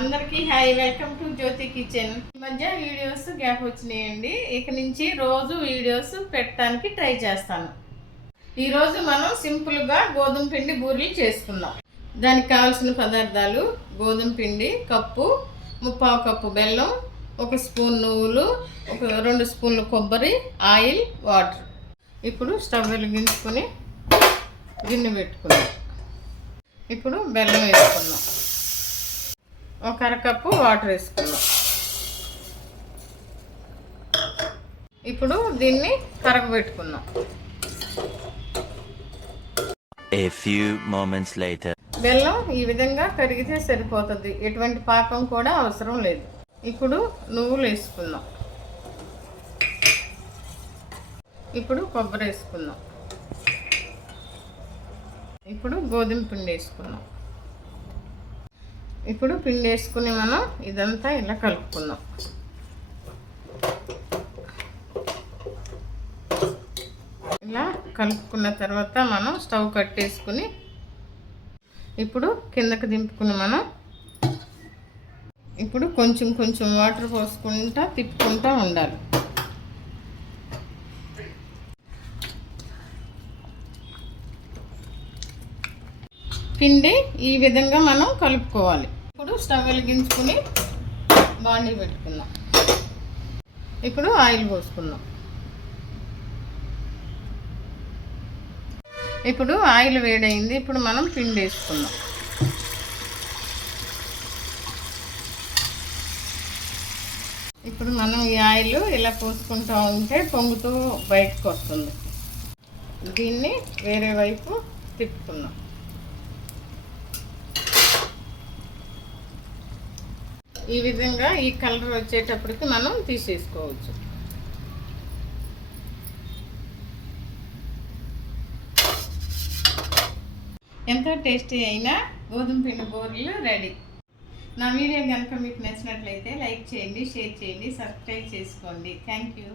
అందరికీ hi, welcome to Jyothi kitchen. ఈ మధ్య వీడియోస్ గ్యాప్ వచ్చినాయండి. ఇక నుంచి రోజు వీడియోస్ పెట్టడానికి ట్రై చేస్తాను. ఈరోజు మనం సింపుల్గా గోధుమ పిండి బూరెలు చేసుకుందాం. దానికి కావాల్సిన పదార్థాలు: గోధుమ పిండి కప్పు, 3/4 కప్పు బెల్లం, 1 స్పూన్ నువ్వులు, 2 స్పూన్లు కొబ్బరి, ఆయిల్, వాటర్. ఇప్పుడు స్టవ్ వెలిగించుకొని గిన్నె పెట్టుకుందాం. ఇప్పుడు బెల్లం వేసుకుందాం. 1 అరకప్పు వాటర్ వేసుకుందాం. ఇప్పుడు దీన్ని కరగబెట్టుకుందాం. A few moments later. బెల్లం ఈ విధంగా కరిగితే సరిపోతుంది. ఎటువంటి పాకం కూడా అవసరం లేదు. ఇప్పుడు నువ్వులు వేసుకుందాం. ఇప్పుడు కొబ్బరి వేసుకుందాం. ఇప్పుడు గోధుమ పిండి వేసుకుందాం. ఇప్పుడు పిండి వేసుకుని మనం ఇదంతా ఇలా కలుపుకుందాం. ఇలా కలుపుకున్న తర్వాత మనం స్టవ్ కట్టేసుకుని ఇప్పుడు కిందకి దింపుకుని మనం ఇప్పుడు కొంచెం కొంచెం వాటర్ పోసుకుంటా తిప్పుకుంటూ ఉండాలి. పిండి ఈ విధంగా మనం కలుపుకోవాలి. ఇప్పుడు స్టవ్ వెలిగించుకుని బాండీ పెట్టుకుందాం. ఇప్పుడు ఆయిల్ పోసుకుందాం. ఇప్పుడు ఆయిల్ వేడైంది. ఇప్పుడు మనం పిండి వేసుకుందాం. ఇప్పుడు మనం ఈ ఆయిల్ ఇలా పోసుకుంటూ ఉంటే పొంగుతూ బయటకు వస్తుంది. దీన్ని వేరే వైపు తిప్పుకుందాం. ఈ విధంగా ఈ కలర్ వచ్చేటప్పటికి మనం తీసేసుకోవచ్చు. ఎంతో టేస్టీ అయిన గోధుమ పిండి బూరెలు రెడీ. నా వీడియో కనుక మీకు నచ్చినట్లయితే లైక్ చేయండి, షేర్ చేయండి, సబ్స్క్రైబ్ చేసుకోండి. Thank you.